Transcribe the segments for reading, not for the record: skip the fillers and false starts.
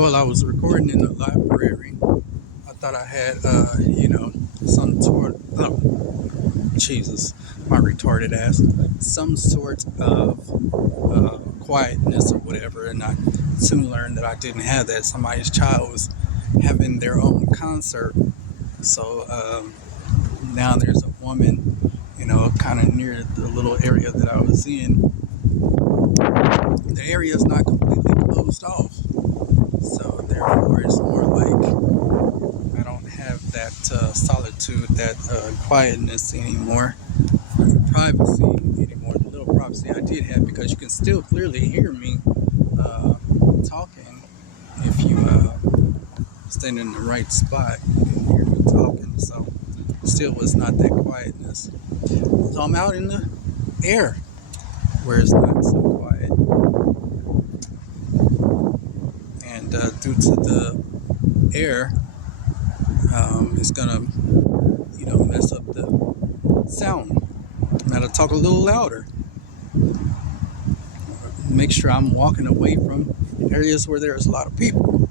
Well, I was recording in the library. I thought I had, some sort. Oh, Jesus, my retarded ass. Some sort of quietness or whatever, and I soon learned that I didn't have that. Somebody's child was having their own concert, so now there's a woman, kind of near the little area that I was in. The area is not completely closed off, so therefore it's more like I don't have that solitude, that quietness anymore, privacy anymore. The little privacy I did have, because you can still clearly hear me uh, talking if you stand in the right spot. You can hear me talking, so still was not that quietness. So I'm out in the air where it's not so quiet, and due to the air, it's gonna mess up the sound. I'm gonna talk a little louder. Make sure I'm walking away from areas where there's a lot of people.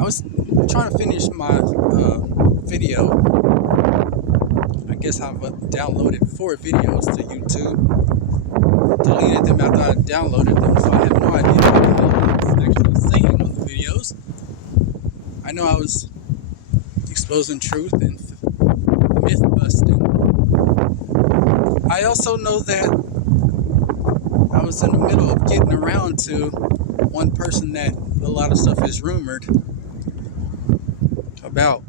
I was trying to finish my video. I guess I've downloaded 4 videos to YouTube. Deleted them after I downloaded them, so I have no idea what the hell I was actually saying on the videos. I know I was exposing truth and myth busting. I also know that I was in the middle of getting around to one person that a lot of stuff is rumored about.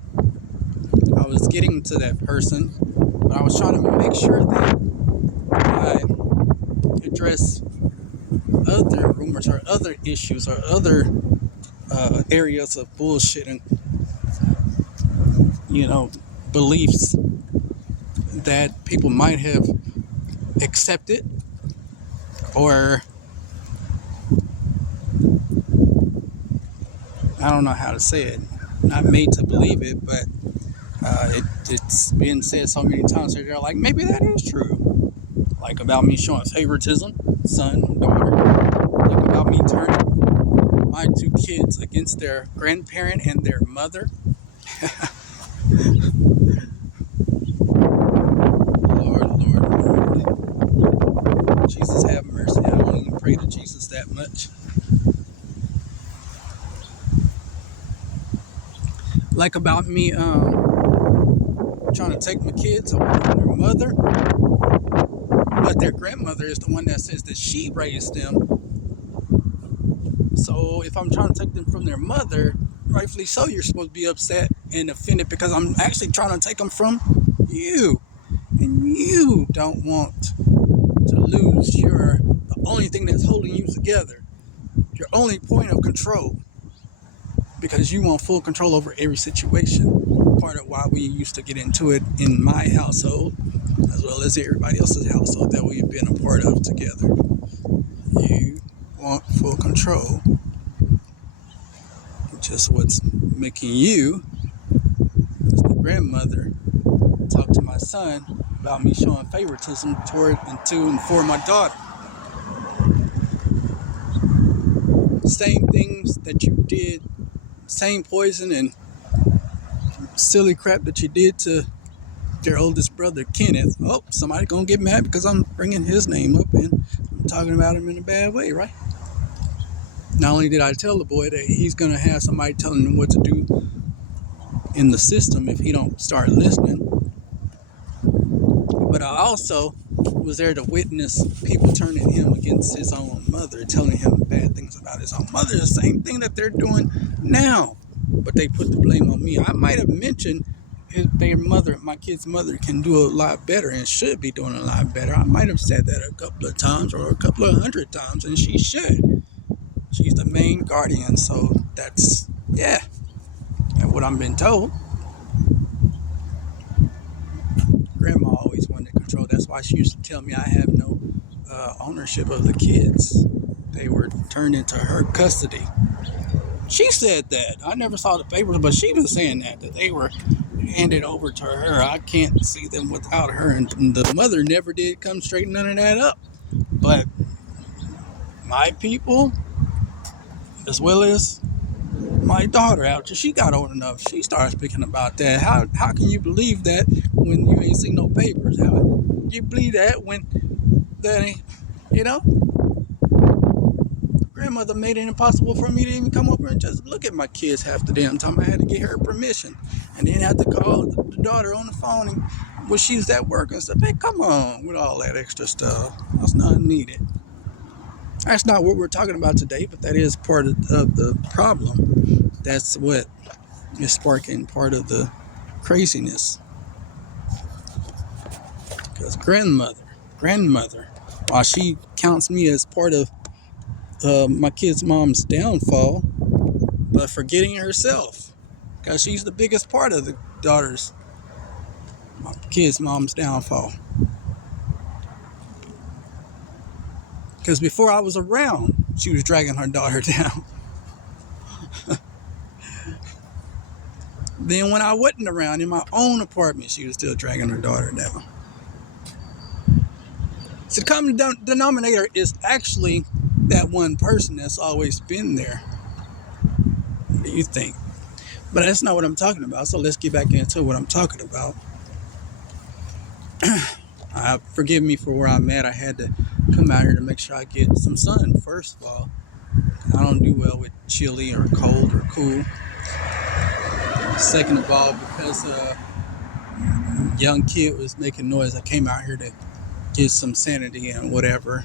I was getting to that person, but I was trying to make sure that I address other rumors or other issues or other areas of bullshit and beliefs that people might have accepted, or I don't know how to say it, not made to believe it, but it's been said so many times that they're like, maybe that is true. Like about me showing favoritism, son, daughter. Like about me turning my 2 kids against their grandparent and their mother. Lord. Jesus have mercy. I don't even pray to Jesus that much. Like about me trying to take my kids away from their mother, but their grandmother is the one that says that she raised them. So if I'm trying to take them from their mother, rightfully so, you're supposed to be upset and offended, because I'm actually trying to take them from you, and you don't want to lose the only thing that's holding you together, your only point of control, because you want full control over every situation. Part of why we used to get into it in my household, as well as everybody else's household that we've been a part of together. You want full control, which is what's making you, as the grandmother, talk to my son about me showing favoritism toward and to and for my daughter. Same things that you did, same poison and silly crap that you did to their oldest brother, Kenneth. Oh, somebody gonna get mad because I'm bringing his name up and I'm talking about him in a bad way, right? Not only did I tell the boy that he's gonna have somebody telling him what to do in the system if he don't start listening, but I also was there to witness people turning him against his own mother, telling him bad things about his own mother. The same thing that they're doing now, but they put the blame on me. I might have mentioned their mother, my kid's mother, can do a lot better and should be doing a lot better. I might have said that a couple of times or a couple of 100 times, and she should. She's the main guardian, so that's what I've been told. Grandma always wanted control. That's why she used to tell me I have no ownership of the kids. They were turned into her custody. She said that. I never saw the papers, but she was saying that they were handed over to her. I can't see them without her. And the mother never did come straighten none of that up. But my people, as well as My daughter, after she got old enough, she started speaking about that. How can you believe that when you ain't seen no papers? How you believe that when that ain't, you know? Grandmother made it impossible for me to even come over and just look at my kids half the damn time. I had to get her permission, and then had to call the daughter on the phone and when she's at work and stuff. Hey, come on with all that extra stuff. That's not needed. That's not what we're talking about today, but that is part of the problem. That's what is sparking part of the craziness. Because grandmother, while she counts me as part of my kid's mom's downfall, but forgetting herself, because she's the biggest part of the daughter's, my kid's mom's downfall. Because before I was around, she was dragging her daughter down. Then when I wasn't around in my own apartment, she was still dragging her daughter down. So the common denominator is actually that one person that's always been there. What do you think? But that's not what I'm talking about. So let's get back into what I'm talking about. Forgive me for where I'm at. I had to come out here to make sure I get some sun, first of all. I don't do well with chilly or cold or cool. Second of all, because a young kid was making noise, I came out here to get some sanity and whatever.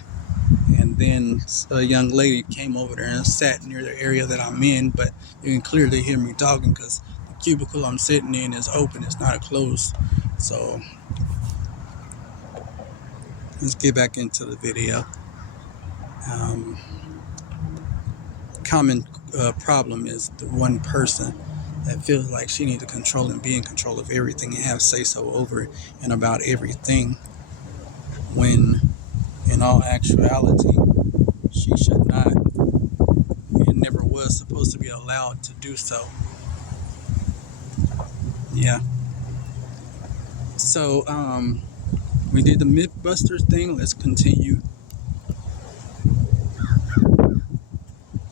And then a young lady came over there and sat near the area that I'm in, but you can clearly hear me talking because the cubicle I'm sitting in is open, it's not closed. So let's get back into the video. Common problem is the one person that feels like she needs to control and be in control of everything and have say-so over and about everything, when in all actuality she should not and never was supposed to be allowed to do so. Yeah. So we did the Mythbusters thing. Let's continue.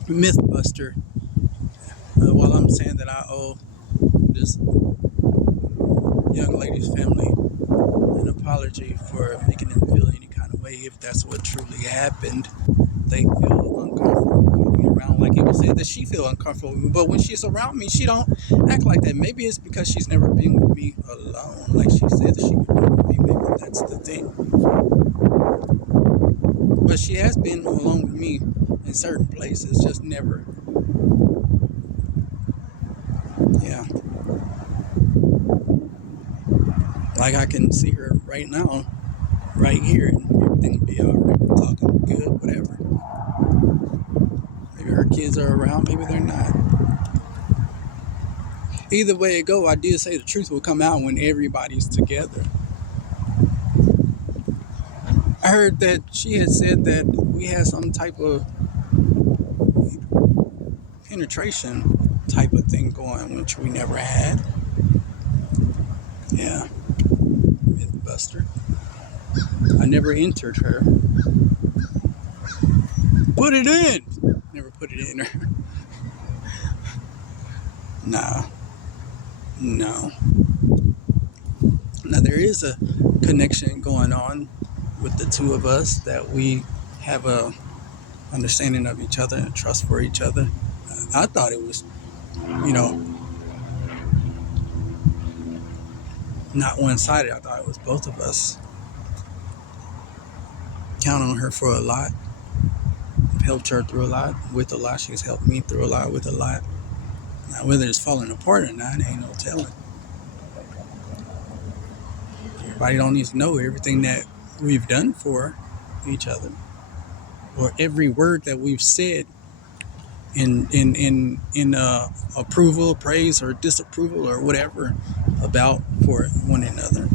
Mythbuster. While I'm saying that I owe this young lady's family an apology for making them feel any kind of way, if that's what truly happened. They feel uncomfortable with me around. Like it was said that she feel uncomfortable with me, but when she's around me, she don't act like that. Maybe it's because she's never been with me alone, like she said that she would be with me. Maybe that's the thing. But she has been alone with me in certain places, just never. Yeah. Like I can see her right now, right here, and everything will be alright. We're talking good, whatever. Maybe her kids are around, maybe they're not. Either way it go, I did say the truth will come out when everybody's together. I heard that she had said that we had some type of penetration type of thing going, which we never had. Yeah. Mythbuster. I never entered her. Put it in! Never put it in her. Nah. No. Now there is a connection going on with the two of us, that we have a understanding of each other and trust for each other. I thought it was, not one-sided. I thought it was both of us. Count on her for a lot. I've helped her through a lot, with a lot. She's helped me through a lot, with a lot. Now, whether it's falling apart or not, ain't no telling. Everybody don't need to know everything that we've done for each other, or every word that we've said in approval, praise, or disapproval, or whatever about for one another.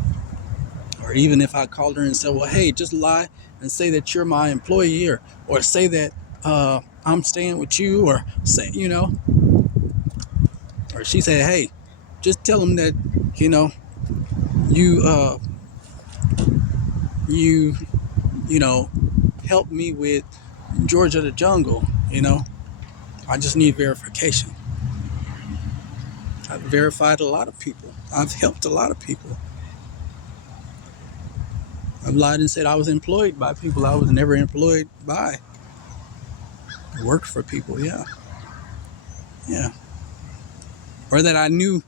Or even if I called her and said, well, hey, just lie and say that you're my employee, or say that I'm staying with you, or say, or she said, hey, just tell them that, you helped me with Georgia the Jungle, I just need verification. I've verified a lot of people. I've helped a lot of people. I've lied and said I was employed by people I was never employed by. I worked for people, yeah. Yeah. Or that I knew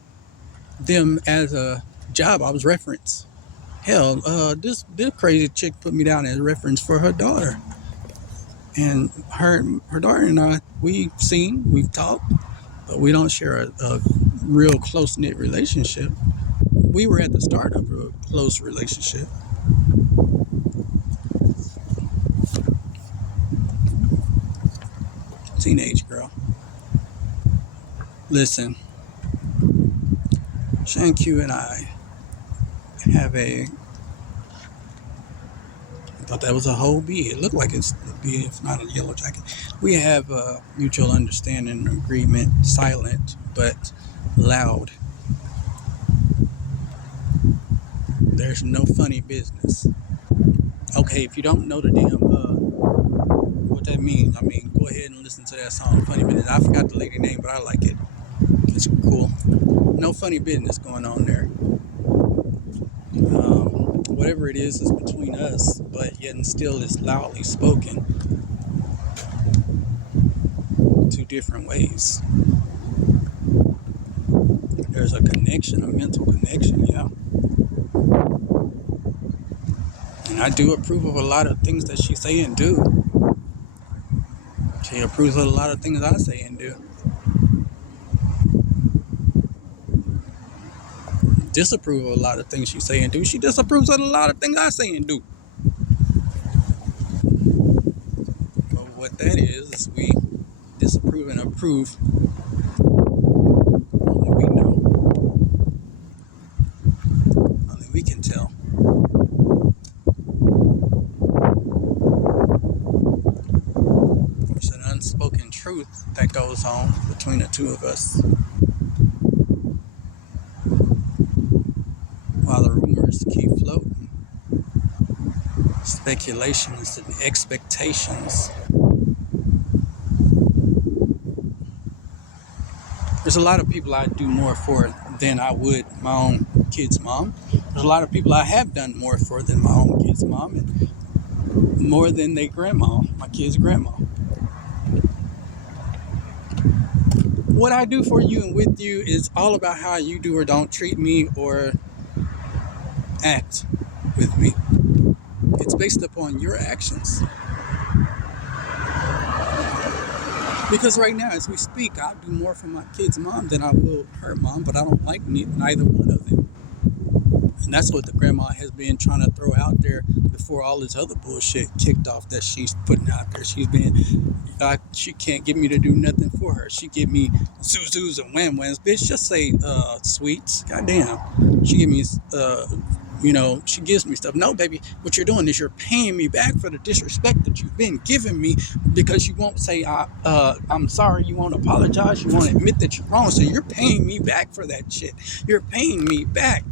them as a job. I was referenced. Hell, this crazy chick put me down as reference for her daughter. And her daughter and I, we've talked, but we don't share a real close-knit relationship. We were at the start of a close relationship. Teenage girl. Listen, Shan Q and I have I thought that was a whole bee. It looked like it's a bee, if not a yellow jacket. We have a mutual understanding, agreement, silent but loud. There's no funny business. Okay, if you don't know the damn what that means, I mean, go ahead and listen to that song, Funny Business. I forgot the lady name, but I like it. It's cool. No funny business going on there. Whatever it is between us, but yet and still is loudly spoken. Two different ways. There's a connection, a mental connection, yeah. And I do approve of a lot of things that she say and do. She approves of a lot of things I say and do. Disapprove of a lot of things she say and do. She disapproves of a lot of things I say and do. But what that is we disapprove and approve. Only we know. Only we can tell. There's an unspoken truth that goes on between the two of us. While the rumors keep floating, speculations and expectations. There's a lot of people I do more for than I would my own kid's mom. There's a lot of people I have done more for than my own kid's mom, and more than their grandma, my kid's grandma. What I do for you and with you is all about how you do or don't treat me or act with me. It's based upon your actions. Because right now, as we speak, I do more for my kid's mom than I will her mom, but I don't like neither one of them. And that's what the grandma has been trying to throw out there before all this other bullshit kicked off that she's putting out there. She can't get me to do nothing for her. She give me zuzus and wham whams. Bitch, just say sweets. Goddamn. She give me she gives me stuff. No, baby, what you're doing is you're paying me back for the disrespect that you've been giving me, because you won't say I'm sorry, you won't apologize, you won't admit that you're wrong. So you're paying me back for that shit. You're paying me back.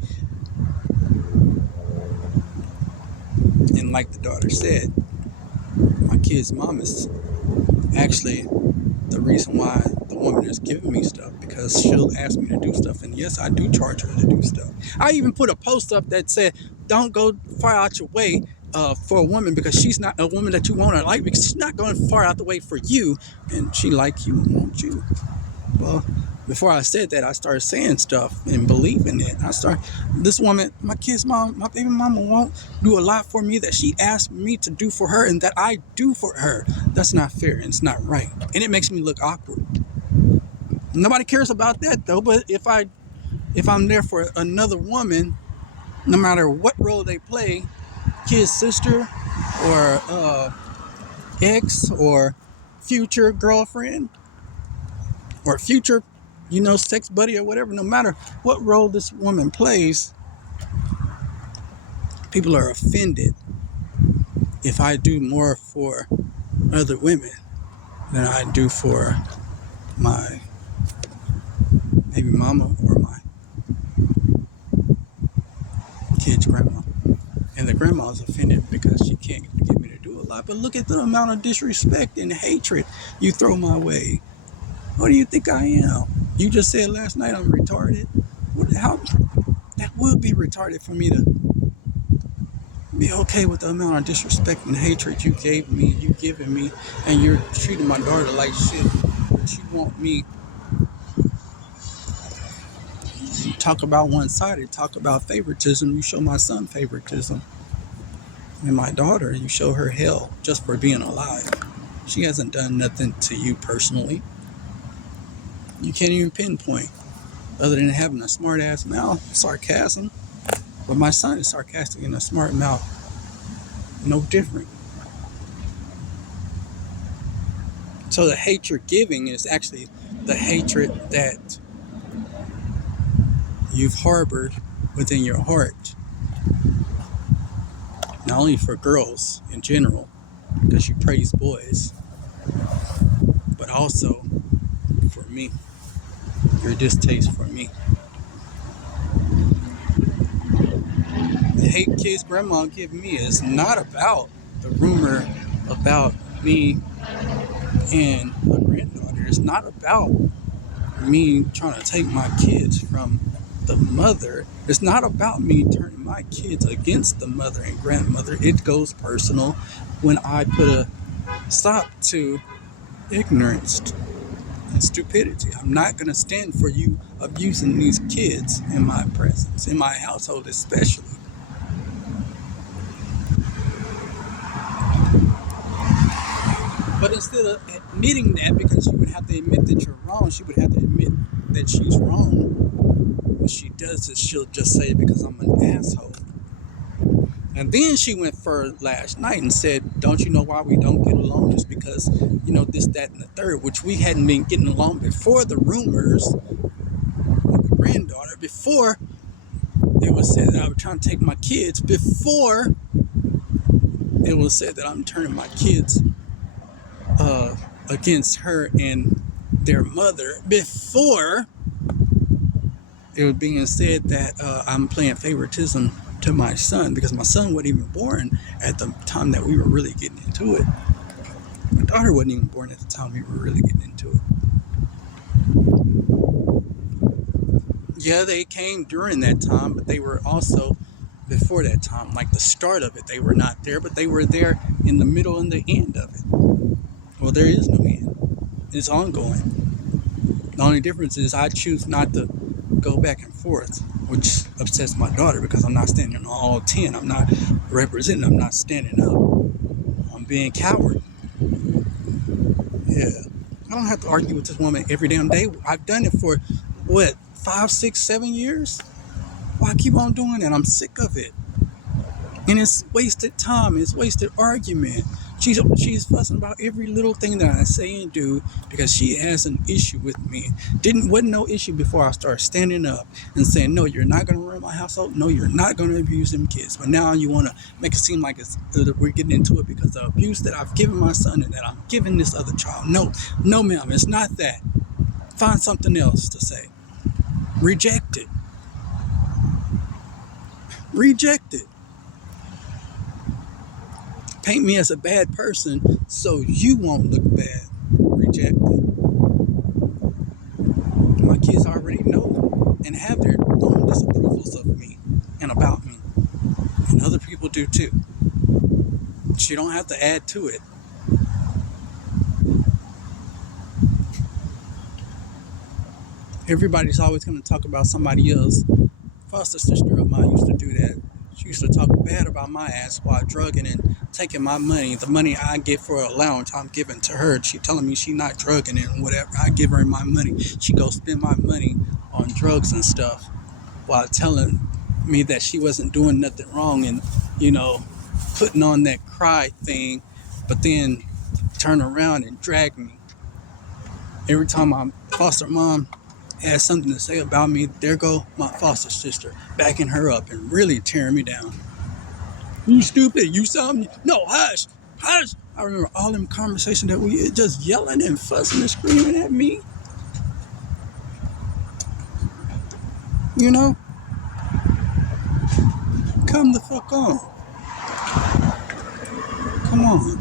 And like the daughter said, my kid's mom is actually the reason why the woman is giving me stuff, because she'll ask me to do stuff, and yes, I do charge her to do stuff. I even put a post up that said, don't go far out your way for a woman, because she's not a woman that you want to like, because she's not going far out the way for you, and she like you and want you. Well, before I said that, I started saying stuff and believing it. This woman, my kid's mom, my baby mama won't do a lot for me that she asked me to do for her and that I do for her. That's not fair and it's not right. And it makes me look awkward. Nobody cares about that though, but if I'm there for another woman, no matter what role they play, kid's sister or ex or future girlfriend or future sex buddy or whatever, no matter what role this woman plays, people are offended if I do more for other women than I do for my baby mama or my kid's grandma. And the grandma's offended because she can't get me to do a lot. But look at the amount of disrespect and hatred you throw my way. What do you think I am? You just said last night I'm retarded. How that would be retarded for me to be okay with the amount of disrespect and hatred you gave me, you giving me, and you're treating my daughter like shit. But you want me to talk about one-sided, talk about favoritism. You show my son favoritism, and my daughter, you show her hell just for being alive. She hasn't done nothing to you personally. You can't even pinpoint, other than having a smart ass mouth, sarcasm. But my son is sarcastic and a smart mouth, no different. So the hate you're giving is actually the hatred that you've harbored within your heart. Not only for girls in general, because you praise boys, but also for me, your distaste for me. The hate kids grandma give me is not about the rumor about me and a granddaughter. It's not about me trying to take my kids from the mother. It's not about me turning my kids against the mother and grandmother. It goes personal when I put a stop to ignorance and stupidity. I'm not going to stand for you abusing these kids in my presence, in my household especially. But instead of admitting that, because you would have to admit that you're wrong, she would have to admit that she's wrong. What she does is she'll just say it because I'm an asshole. And then she went further last night and said, don't you know why we don't get along? It's because, this, that, and the third, which we hadn't been getting along before the rumors of the granddaughter, before it was said that I was trying to take my kids, before it was said that I'm turning my kids against her and their mother, before it was being said that I'm playing favoritism to my son, because my son wasn't even born at the time that we were really getting into it. My daughter wasn't even born at the time we were really getting into it. Yeah, they came during that time, but they were also before that time, like the start of it. They were not there, but they were there in the middle and the end of it. Well, there is no end. It's ongoing. The only difference is I choose not to go back and forth, which upsets my daughter because I'm not standing on all 10. I'm not representing. I'm not standing up. I'm being coward. Yeah. I don't have to argue with this woman every damn day. I've done it for, 5, 6, 7 years? Why keep on doing it? I'm sick of it. And it's wasted time. It's wasted argument. She's fussing about every little thing that I say and do because she has an issue with me. Wasn't no issue before I started standing up and saying, no, you're not going to run my household. No, you're not going to abuse them kids. But now you want to make it seem like we're getting into it because of abuse that I've given my son and that I'm giving this other child. No, ma'am, it's not that. Find something else to say. Reject it. Reject it. Paint me as a bad person so you won't look bad. Reject it. My kids already know and have their own disapprovals of me and about me. And other people do too. But you don't have to add to it. Everybody's always going to talk about somebody else. Foster sister of mine used to do that. She used to talk bad about my ass while drugging and taking my money. The money I get for allowance, I'm giving to her. She telling me she not drugging and whatever. I give her my money. She go spend my money on drugs and stuff while telling me that she wasn't doing nothing wrong and, putting on that cry thing, but then turn around and drag me. Every time my foster mom has something to say about me, there go my foster sister backing her up and really tearing me down. You stupid, you saw me. No, hush. I remember all them conversations that we just yelling and fussing and screaming at me. Come the fuck on. Come on.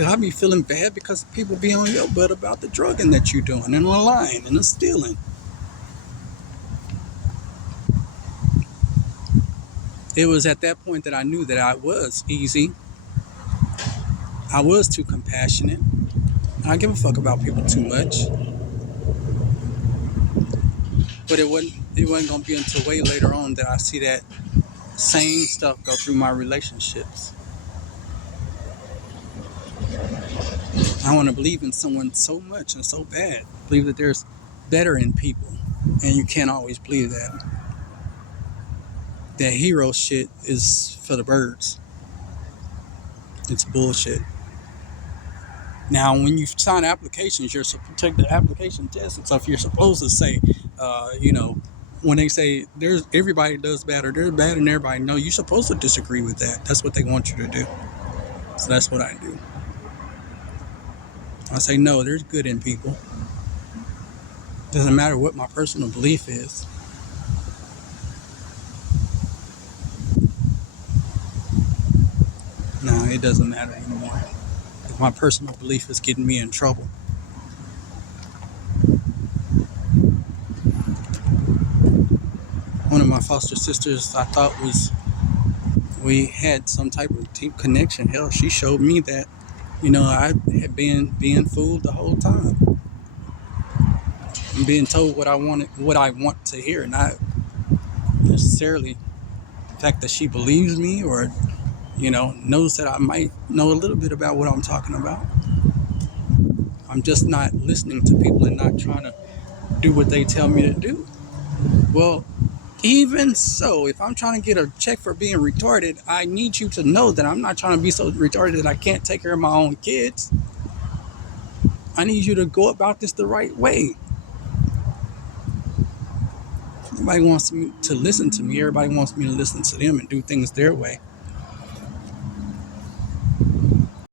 Cause I be feeling bad because people be on your butt about the drugging that you doing and the lying and the stealing. It was at that point that I knew that I was easy. I was too compassionate. I give a fuck about people too much. But it wasn't gonna be until way later on that I see that same stuff go through my relationships. I want to believe in someone so much and so bad. Believe that there's better in people, and you can't always believe that. That hero shit is for the birds. It's bullshit. Now, when you sign applications, you're supposed to take the application test and stuff. You're supposed to say, you know, when they say there's everybody does bad or there's bad in everybody, no, you're supposed to disagree with that. That's what they want you to do. So that's what I do. I say, no, there's good in people. Doesn't matter what my personal belief is. No, it doesn't matter anymore. My personal belief is getting me in trouble. One of my foster sisters, I thought we had some type of deep connection. Hell, she showed me that, I had been being fooled the whole time. I'm being told what I want to hear, not necessarily the fact that she believes me or, knows that I might know a little bit about what I'm talking about. I'm just not listening to people and not trying to do what they tell me to do. Well, even so, if I'm trying to get a check for being retarded, I need you to know that I'm not trying to be so retarded that I can't take care of my own kids. I need you to go about this the right way. Nobody wants me to listen to me. Everybody wants me to listen to them and do things their way.